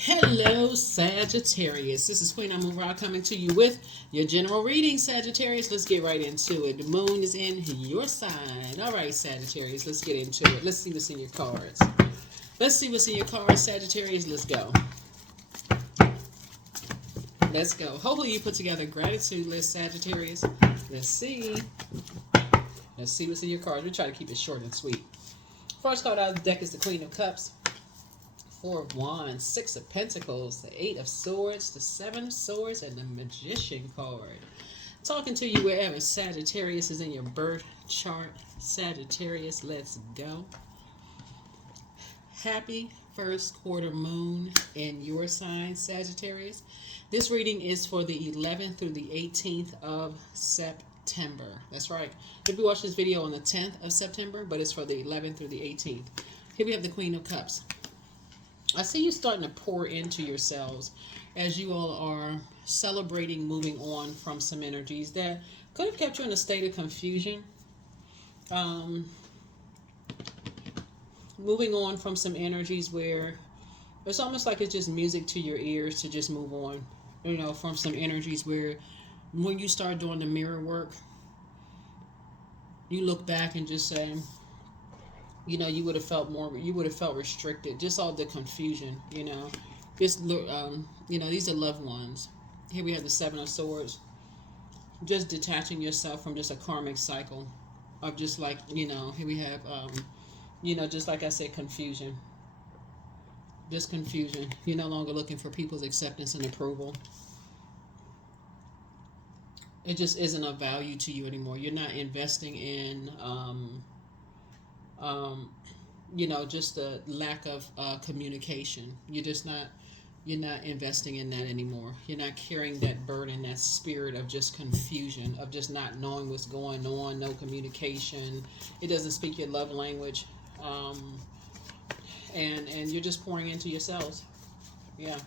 Hello, Sagittarius. This is Queen Amun Ra coming to you with your general reading, Sagittarius. Let's get right into it. The moon is in your sign. All right, Sagittarius, let's get into it. Let's see what's in your cards. Let's see what's in your cards, Sagittarius. Let's go. Let's go. Hopefully you put together a gratitude list, Sagittarius. Let's see. Let's see what's in your cards. We try to keep it short and sweet. First card out of the deck is the Queen of Cups. Four of Wands, Six of Pentacles, the Eight of Swords, the Seven of Swords, and the Magician card. Talking to you wherever Sagittarius is in your birth chart. Sagittarius, let's go. Happy first quarter moon in your sign, Sagittarius. This reading is for the 11th through the 18th of September. That's right. If you watch this video on the 10th of September, but it's for the 11th through the 18th. Here we have the Queen of Cups. I see you starting to pour into yourselves as you all are celebrating moving on from some energies that could have kept you in a state of confusion. Moving on from some energies where it's almost like it's just music to your ears to just move on. You know, from some energies where when you start doing the mirror work, you look back and just say, you know, you would have felt restricted. Just all the confusion, you know. Just, you know, these are loved ones. Here we have the Seven of Swords. Just detaching yourself from just a karmic cycle of just like, you know, here we have, you know, just like I said, confusion. Just confusion. You're no longer looking for people's acceptance and approval. It just isn't of value to you anymore. You're not investing in, you know, just the lack of communication. You're not investing in that anymore. You're not carrying that burden, that spirit of just confusion, of just not knowing what's going on, no communication. It doesn't speak your love language. And you're just pouring into yourselves. Yeah.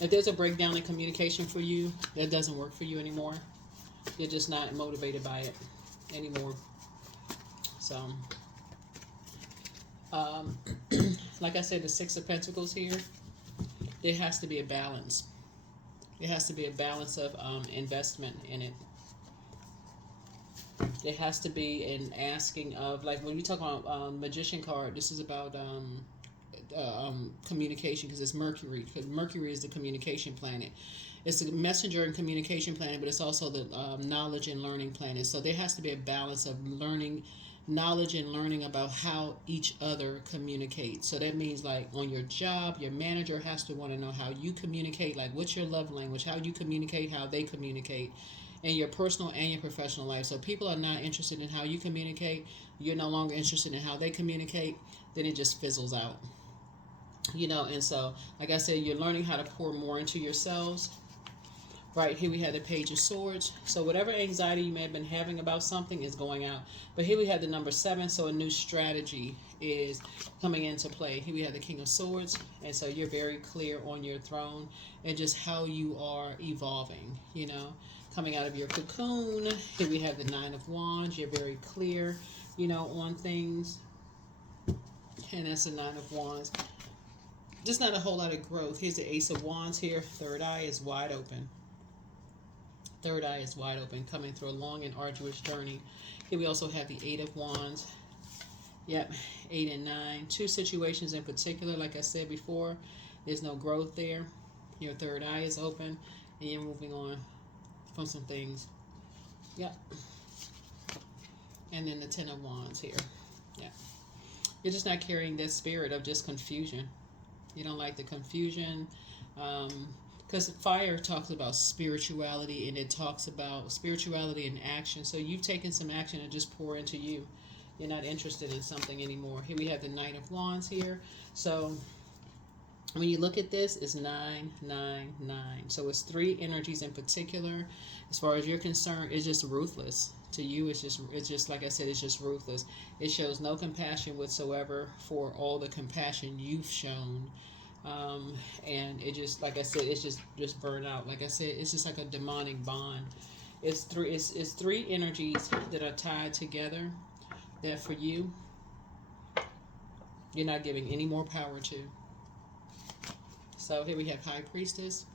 If there's a breakdown in communication for you, that doesn't work for you anymore. You're just not motivated by it anymore. So, like I said, the Six of Pentacles here, there has to be a balance. There has to be a balance of investment in it. There has to be an asking of, like when you talk about Magician card, this is about communication because it's Mercury. Because Mercury is the communication planet. It's a messenger and communication planet, but it's also the knowledge and learning planet. So there has to be a balance of knowledge and learning about how each other communicate. So that means like on your job, your manager has to want to know how you communicate, like what's your love language, how you communicate, how they communicate in your personal and your professional life. So people are not interested in how you communicate, you're no longer interested in how they communicate, then it just fizzles out. You know, and so like I said, you're learning how to pour more into yourselves. Right, here we have the Page of Swords. So whatever anxiety you may have been having about something is going out. But here we have the number 7, so a new strategy is coming into play. Here we have the King of Swords, and so you're very clear on your throne and just how you are evolving, you know, coming out of your cocoon. Here we have the Nine of Wands. You're very clear, you know, on things. And that's the Nine of Wands. Just not a whole lot of growth. Here's the Ace of Wands here. Third eye is wide open. Third eye is wide open, coming through a long and arduous journey. Here we also have the Eight of Wands. Yep, 8 and 9. Two situations in particular, like I said before, there's no growth there. Your third eye is open, and you're moving on from some things. Yep. And then the 10 of Wands here. Yeah. You're just not carrying that spirit of just confusion. You don't like the confusion. Because fire talks about spirituality, and it talks about spirituality and action. So you've taken some action and just pour into you. You're not interested in something anymore. Here we have the Knight of Wands here. So when you look at this, it's 9, 9, 9. So it's 3 energies in particular. As far as you're concerned, it's just ruthless. To you, it's just like I said, it's just ruthless. It shows no compassion whatsoever for all the compassion you've shown. And it just, like I said, it's just burn out. Like I said, it's just like a demonic bond. It's three energies that are tied together that for you, you're not giving any more power to. So here we have High Priestess.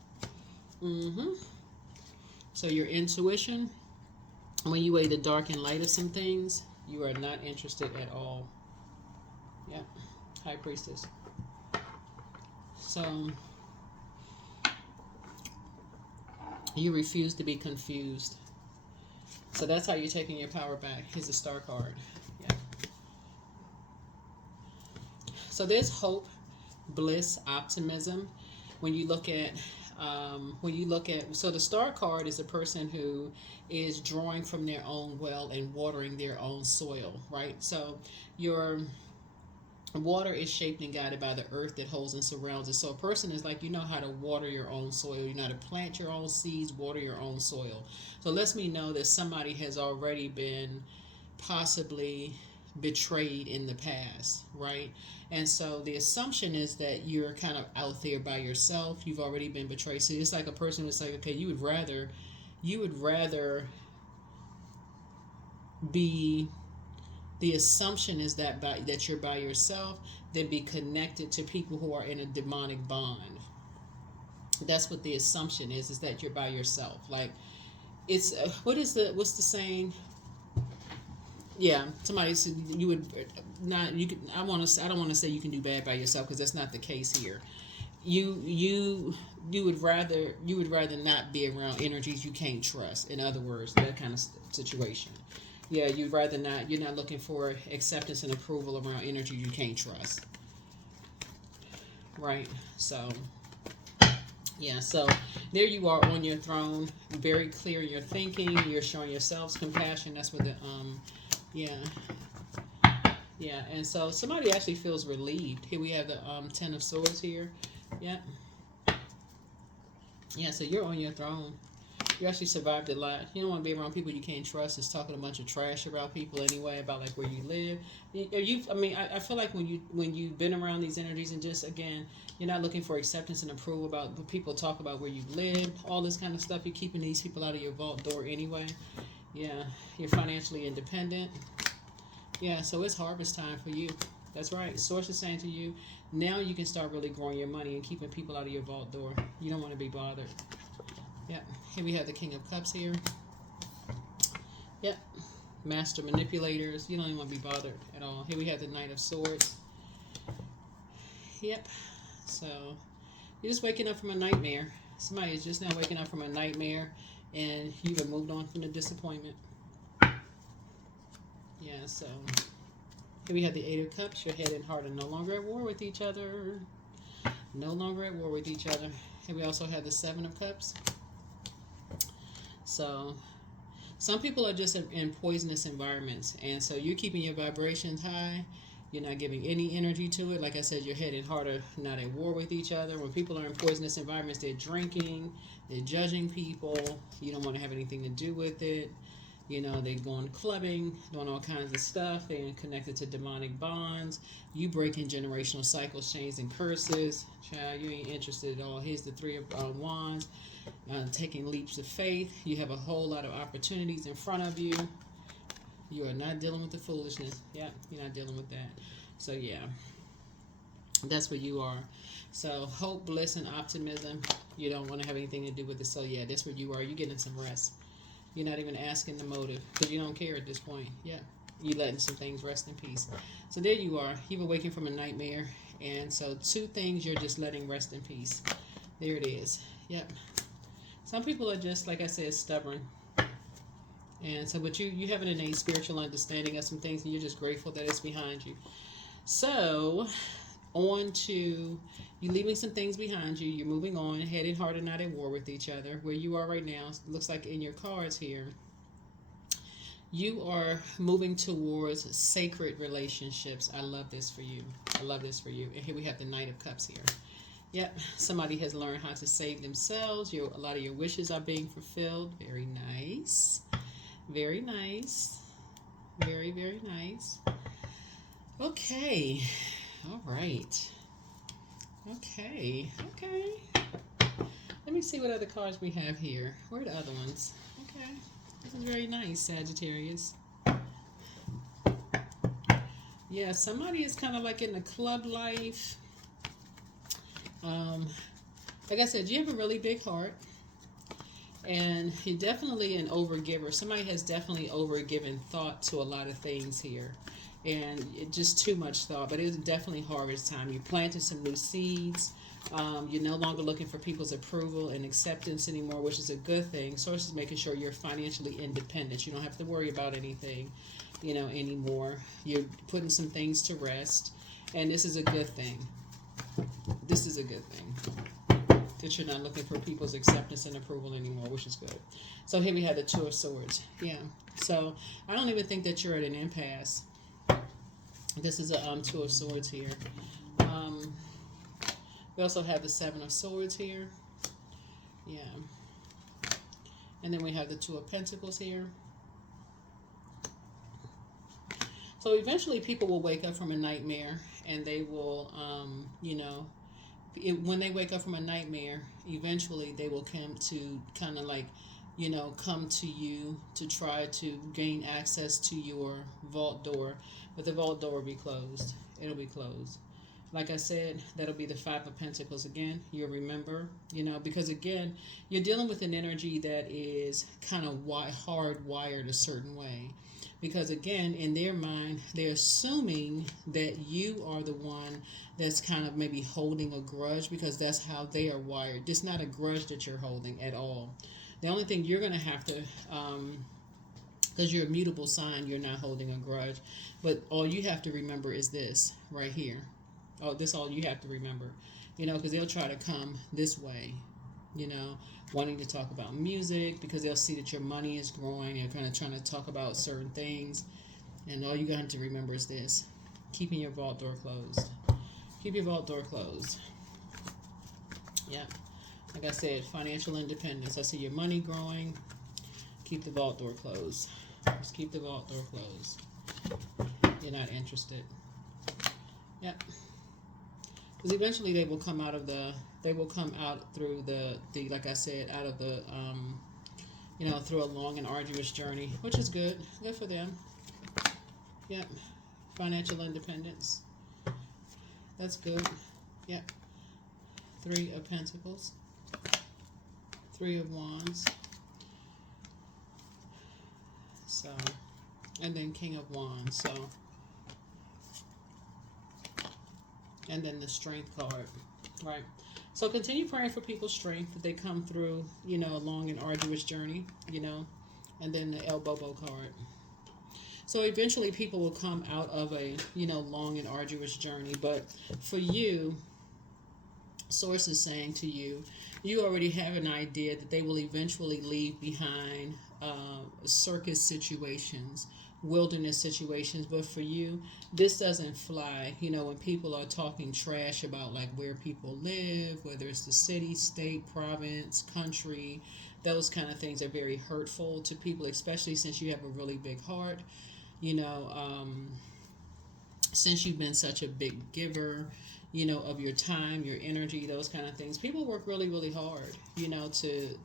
So your intuition, when you weigh the dark and light of some things, you are not interested at all. Yeah, High Priestess. So you refuse to be confused. So that's how you're taking your power back. Here's the Star card. Yeah. So there's hope, bliss, optimism. When you look at, so the Star card is a person who is drawing from their own well and watering their own soil, right? So your water is shaped and guided by the earth that holds and surrounds it. So a person is like, you know how to water your own soil. You know how to plant your own seeds, water your own soil. So it lets me know that somebody has already been possibly betrayed in the past, right? And so the assumption is that you're kind of out there by yourself. You've already been betrayed. So it's like a person who's like, okay, you would rather be, the assumption is that that you're by yourself than be connected to people who are in a demonic bond. That's what the assumption is that you're by yourself. Like, it's what's the saying? Yeah, somebody said you would not. You could. I don't want to say you can do bad by yourself, because that's not the case here. You would rather not be around energies you can't trust. In other words, that kind of situation. Yeah, you'd rather not. You're not looking for acceptance and approval around energy you can't trust. Right. So yeah, so there you are on your throne, very clear in your thinking. You're showing yourselves compassion. That's what the yeah. Yeah, and so somebody actually feels relieved. Here we have the Ten of Swords here. Yeah. Yeah, so you're on your throne. You actually survived a lot. You don't want to be around people you can't trust. It's talking a bunch of trash about people anyway, about like where you live. I feel like when you've been around these energies, and just again, you're not looking for acceptance and approval about what people talk about where you live, all this kind of stuff. You're keeping these people out of your vault door anyway. Yeah, you're financially independent. Yeah, so it's harvest time for you. That's right. Source is saying to you, now you can start really growing your money and keeping people out of your vault door. You don't want to be bothered. Yep. Here we have the King of Cups here. Yep. Master manipulators. You don't even want to be bothered at all. Here we have the Knight of Swords. Yep. So you're just waking up from a nightmare. Somebody is just now waking up from a nightmare, and you have moved on from the disappointment. Yeah, so here we have the Eight of Cups. Your head and heart are no longer at war with each other. No longer at war with each other. Here we also have the Seven of Cups. So some people are just in poisonous environments, and so you're keeping your vibrations high. You're not giving any energy to it. Like I said, your head and heart are not at war with each other. When people are in poisonous environments, they're drinking, they're judging people. You don't want to have anything to do with it. You know, they're going clubbing, doing all kinds of stuff. They're connected to demonic bonds. You breaking generational cycles, chains, and curses. Child, you ain't interested at all. Here's the Three of Wands. Taking leaps of faith. You have a whole lot of opportunities in front of you. You are not dealing with the foolishness. Yeah, you're not dealing with that. So, yeah, that's what you are. So, hope, bliss, and optimism. You don't want to have anything to do with it. So, yeah, that's where you are. You're getting some rest. You're not even asking the motive, because you don't care at this point. Yeah, you're letting some things rest in peace. So there you are. You've awakened from a nightmare. And so 2 things you're just letting rest in peace. There it is. Yep. Some people are just, like I said, stubborn. And so, but you have an innate spiritual understanding of some things, and you're just grateful that it's behind you. So, on to you leaving some things behind you. You're moving on, head and heart are not at war with each other. Where you are right now, looks like in your cards here, you are moving towards sacred relationships. I love this for you. I love this for you. And here we have the Knight of Cups here. Yep, somebody has learned how to save themselves. A lot of your wishes are being fulfilled. Very nice. Very nice. Very, very nice. Okay. All right. Okay. Let me see what other cards we have here. Where are the other ones? Okay. This is very nice, Sagittarius. Yeah, somebody is kind of like in the club life. Like I said, you have a really big heart, and you're definitely an overgiver. Somebody has definitely overgiven thought to a lot of things here, and just too much thought. But it's definitely harvest time. You planted some new seeds. You're no longer looking for people's approval and acceptance anymore, which is a good thing. Source is making sure you're financially independent. You don't have to worry about anything, anymore. You're putting some things to rest, and this is a good thing. This is a good thing. That you're not looking for people's acceptance and approval anymore, which is good. So here we have the Two of Swords. Yeah. So I don't even think that you're at an impasse. This is a Two of Swords here. We also have the Seven of Swords here. Yeah. And then we have the Two of Pentacles here. So eventually people will wake up from a nightmare, and they will, when they wake up from a nightmare, eventually they will come to kind of like, come to you to try to gain access to your vault door. But the vault door will be closed. It'll be closed. Like I said, that'll be the Five of Pentacles again. You'll remember, because again, you're dealing with an energy that is kind of hardwired a certain way. Because again, in their mind, they're assuming that you are the one that's kind of maybe holding a grudge, because that's how they are wired. It's not a grudge that you're holding at all. The only thing you're going to have to, because you're a mutable sign, you're not holding a grudge. But all you have to remember is this right here. Oh, this all you have to remember, because they'll try to come this way, wanting to talk about music, because they'll see that your money is growing. They're kind of trying to talk about certain things. And all you got to remember is this: keeping your vault door closed. Keep your vault door closed. Yeah. Like I said, financial independence. I see your money growing. Keep the vault door closed. Just keep the vault door closed. You're not interested. Yep. Because eventually they will come out through the like I said, out of the through a long and arduous journey, which is good for them. Yep. Financial independence, that's good. Yep. Three of Pentacles, Three of Wands, so, and then King of Wands, so, and then the Strength card, right? So continue praying for people's strength, that they come through, a long and arduous journey, and then the El Bobo card. So eventually people will come out of a, long and arduous journey. But for you, Source is saying to you, you already have an idea that they will eventually leave behind circus situations, wilderness situations. But for you, this doesn't fly. When people are talking trash about like where people live, whether it's the city, state, province, country, those kind of things are very hurtful to people, especially since you have a really big heart. Since you've been such a big giver, of your time, your energy, those kind of things. People work really, really hard, to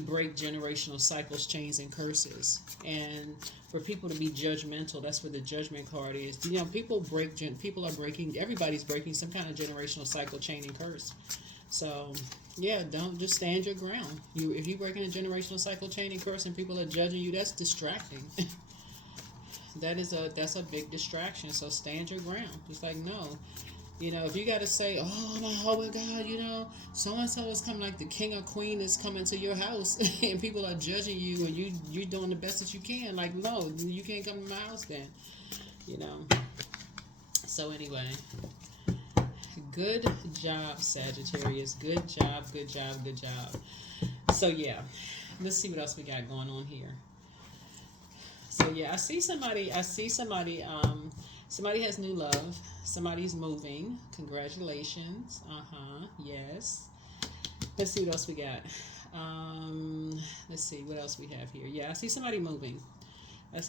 break generational cycles, chains, and curses. And for people to be judgmental, that's where the Judgment card is. People are breaking, everybody's breaking some kind of generational cycle, chain, and curse. So, yeah, don't just stand your ground. If you're breaking a generational cycle, chain, and curse, and people are judging you, that's distracting. That's a big distraction. So stand your ground. It's like, no. If you got to say, oh my God, so-and-so is coming, like the king or queen is coming to your house and people are judging you and you're doing the best that you can. Like, no, you can't come to my house then, So anyway, good job, Sagittarius. Good job, good job, good job. So yeah, let's see what else we got going on here. So yeah, I see somebody, somebody has new love. Somebody's moving. Congratulations. Yes. Let's see what else we got. Let's see what else we have here. Yeah, I see somebody moving. Let's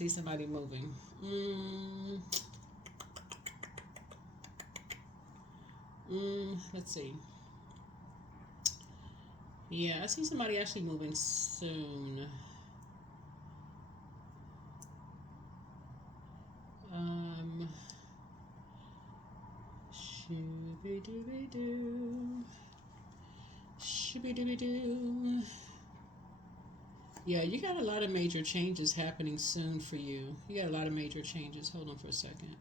see. Yeah, I see somebody actually moving soon. Shooby-dooby-doo. Shibby-dooby-doo. Yeah, you got a lot of major changes happening soon for you. You got a lot of major changes. Hold on for a second.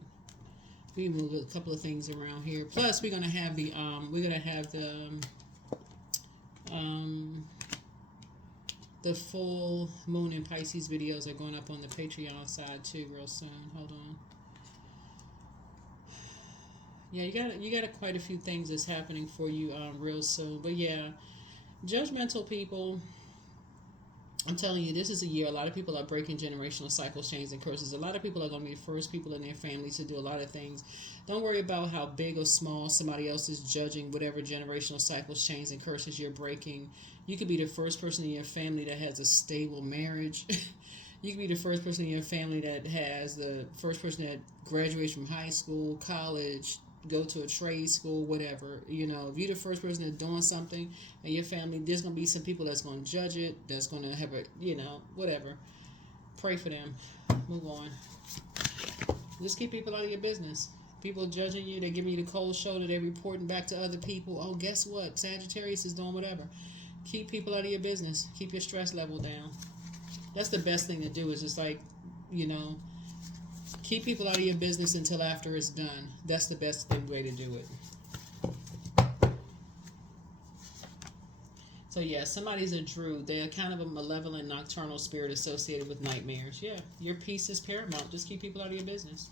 We move a couple of things around here. Plus, we're gonna have the the full moon and Pisces videos are going up on the Patreon side too real soon. Hold on. Yeah, you got quite a few things that's happening for you real soon. But yeah, judgmental people. I'm telling you, this is a year a lot of people are breaking generational cycles, chains, and curses. A lot of people are going to be the first people in their family to do a lot of things. Don't worry about how big or small somebody else is judging whatever generational cycles, chains, and curses you're breaking. You could be the first person in your family that has a stable marriage. You could be the first person in your family that has the first person that graduates from high school, college, go to a trade school, whatever. You know, if you're the first person that's doing something in your family, there's going to be some people that's going to judge it, that's going to have a, you know, whatever. Pray for them. Move on. Just keep people out of your business. People judging you, they're giving you the cold shoulder, they're reporting back to other people. Oh, guess what? Sagittarius is doing whatever. Keep people out of your business. Keep your stress level down. That's the best thing to do, is just like, you know, keep people out of your business until after it's done. That's the best way to do it. So yeah, somebody's a Druid. They're kind of a malevolent nocturnal spirit associated with nightmares. Yeah, your peace is paramount. Just keep people out of your business.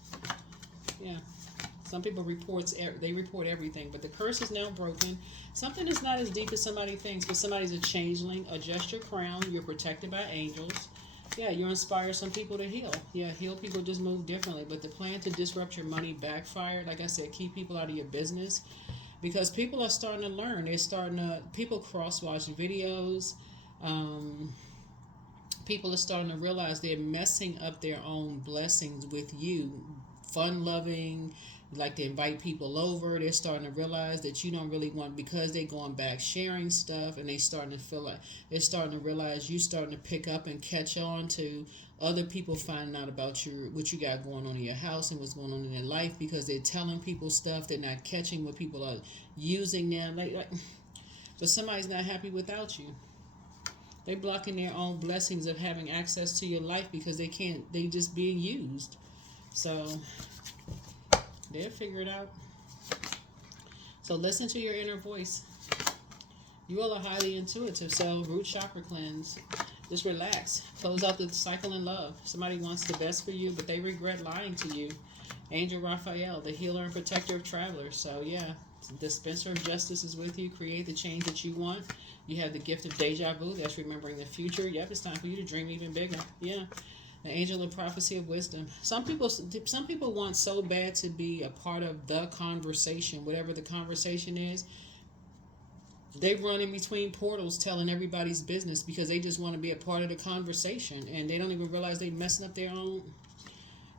Yeah. Some people report everything, but the curse is now broken. Something is not as deep as somebody thinks, but somebody's a changeling. Adjust your crown. You're protected by angels. Yeah, you inspire some people to heal. Yeah, heal people just move differently. But the plan to disrupt your money backfired. Like I said, keep people out of your business. Because people are starting to learn. People cross-watch videos. People are starting to realize they're messing up their own blessings with you. Fun-loving, like to invite people over. They're starting to realize that you don't really want, because they're going back sharing stuff, and they're starting to feel like, they're starting to realize you starting to pick up and catch on to other people finding out about what you got going on in your house and what's going on in their life, because they're telling people stuff. They're not catching what people are using them. But somebody's not happy without you. They're blocking their own blessings of having access to your life because they just being used. So they'll figure it out. So listen to your inner voice. You all are highly intuitive, so root chakra cleanse. Just relax. Close out the cycle in love. Somebody wants the best for you, but they regret lying to you. Angel Raphael, the healer and protector of travelers. So yeah, dispenser of justice is with you. Create the change that you want. You have the gift of deja vu. That's remembering the future. Yep, it's time for you to dream even bigger. Yeah. The angel and prophecy of wisdom. Some people want so bad to be a part of the conversation, whatever the conversation is. They run in between portals telling everybody's business because they just want to be a part of the conversation, and they don't even realize they're messing up their own.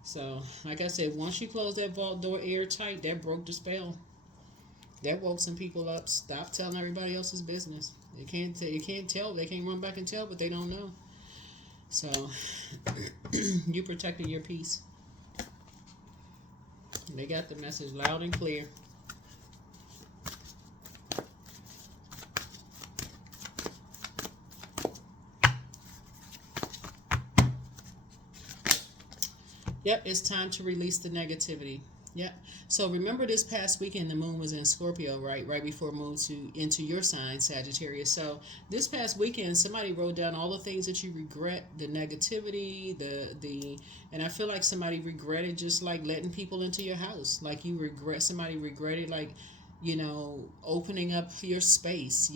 So, like I said, once you close that vault door airtight, that broke the spell. That woke some people up. Stop telling everybody else's business. You can't tell. They can't run back and tell, but they don't know. So, you protecting your peace. They got the message loud and clear. Yep, it's time to release the negativity. Yep. So remember, this past weekend the moon was in Scorpio, right? Right before it moved into your sign, Sagittarius. So this past weekend, somebody wrote down all the things that you regret, the negativity, and I feel like somebody regretted just like letting people into your house. Like somebody regretted like, opening up your space,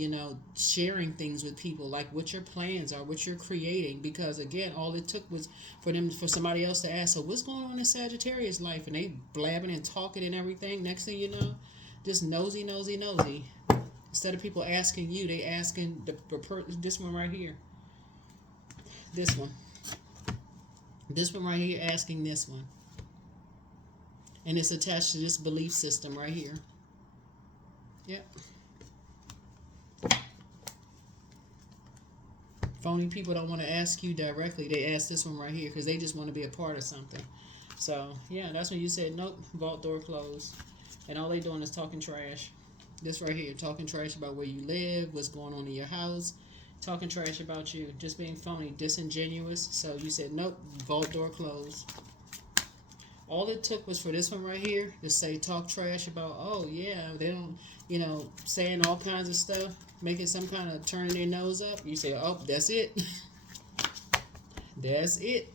sharing things with people, like what your plans are, what you're creating. Because again, all it took was for somebody else to ask, so what's going on in Sagittarius life? And they blabbing and talking and everything. Next thing you know, just nosy. Instead of people asking you, they asking this one right here. This one right here asking this one. And it's attached to this belief system right here. Yep. Phony people don't want to ask you directly. They ask this one right here because they just want to be a part of something. So, yeah, that's when you said, nope, vault door closed. And all they doing is talking trash. This right here, talking trash about where you live, what's going on in your house, talking trash about you, just being phony, disingenuous. So you said, nope, vault door closed. All it took was for this one right here to say, talk trash about, oh yeah, they don't, saying all kinds of stuff, making some kind of turning their nose up. You say, oh, that's it. That's it.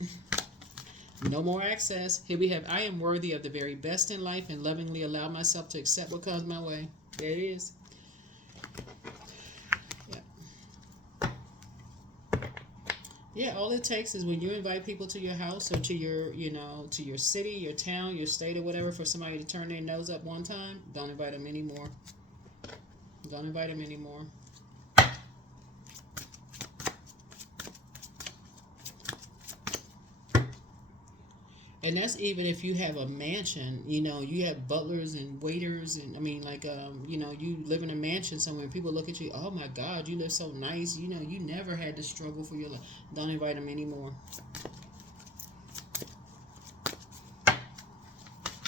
No more access. Here we have, I am worthy of the very best in life and lovingly allow myself to accept what comes my way. There it is. Yeah, all it takes is when you invite people to your house or to your, to your city, your town, your state, or whatever, for somebody to turn their nose up one time, don't invite them anymore. Don't invite them anymore. And that's even if you have a mansion, you have butlers and waiters, and you live in a mansion somewhere and people look at you, oh my God, you live so nice, you never had to struggle for your life. Don't invite them anymore.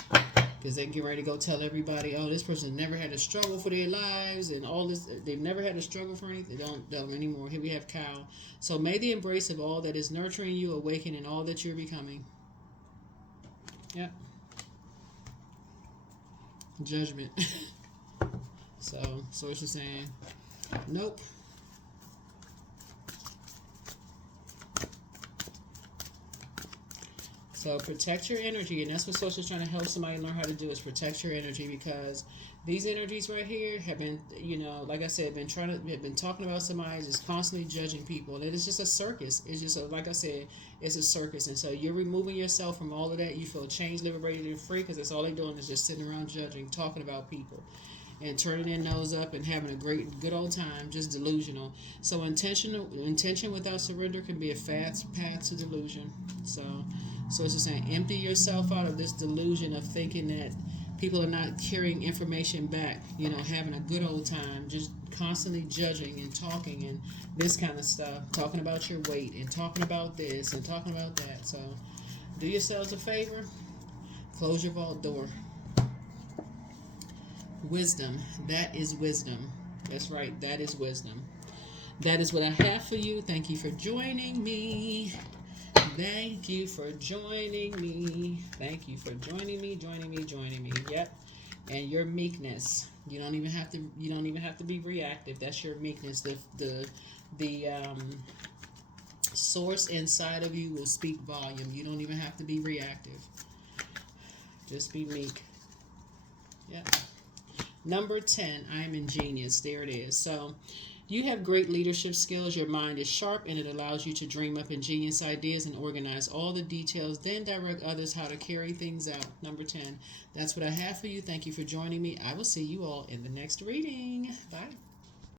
Because they get ready to go tell everybody, oh, this person never had to struggle for their lives and all this, they've never had to struggle for anything. Don't tell them anymore. Here we have Cow. So may the embrace of all that is nurturing you awaken in all that you're becoming. Yeah. Judgment. So it's just saying, nope. So protect your energy, and that's what Social is trying to help somebody learn how to do, is protect your energy, because these energies right here have been, like I said, have been talking about somebody just constantly judging people, and it's just a circus. It's just like I said, it's a circus, and so you're removing yourself from all of that. You feel changed, liberated, and free, because that's all they're doing is just sitting around judging, talking about people, and turning their nose up and having a good old time, just delusional. So intention without surrender can be a fast path to delusion. So it's just saying, empty yourself out of this delusion of thinking that people are not carrying information back, having a good old time, just constantly judging and talking and this kind of stuff, talking about your weight and talking about this and talking about that. So do yourselves a favor, close your vault door. Wisdom, that is wisdom. That's right, that is wisdom. That is what I have for you. Thank you for joining me. Thank you for joining me. Thank you for joining me. Yep. And your meekness. You don't even have to be reactive. That's your meekness. The source inside of you will speak volume. You don't even have to be reactive. Just be meek. Yep. Number 10, I am ingenious. There it is. So you have great leadership skills. Your mind is sharp and it allows you to dream up ingenious ideas and organize all the details, then direct others how to carry things out. Number 10. That's what I have for you. Thank you for joining me. I will see you all in the next reading. Bye.